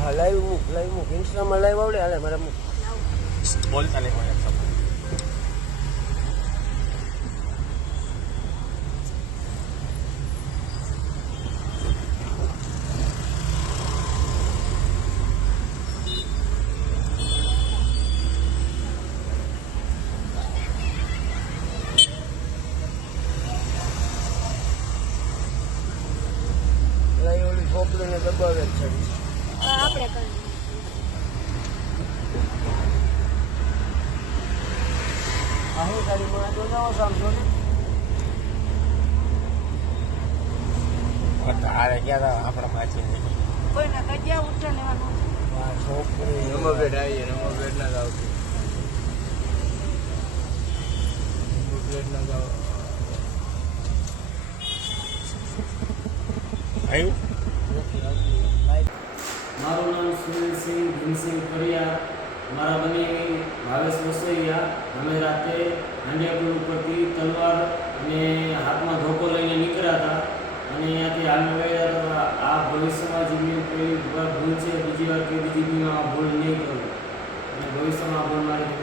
હા લાઈવ મૂક લાઈવ મૂક. ઇન્સ્ટામાં લાઈવ આવડે? હાલે મારે મૂક. બોલતા નહીં શબ્દ. લાઈવ ઓલી ખોપડીને દબાવે જ છે. આપણે કરી આ હું તારી માં તો ને ક્યાં તા આપણા પાછી. કોઈને કજિયા ઉઠે લેવાનું આ રમો નમોબેટ આવીએ નમોબેટ ના ગાવ નમોબેટ ના ગાવ આવ્યું મારું નામ સુનિલસિંહ ભીમસિંહ કડિયા મારા બની ભાવેશ વસૈયા. અમે રાતે હાંડિયા પુલ ઉપરથી તલવાર અને હાથમાં ધોકો લઈને નીકળ્યા હતા. અને અહીંયાથી અમે વળ્યા આ ભવિષ્યમાં જે મેં પહેલી વાર ભૂલ છે, બીજી વાર કે બીજી આ ભૂલ નહીં કરું. અને ભવિષ્યમાં આ ભૂલ મારી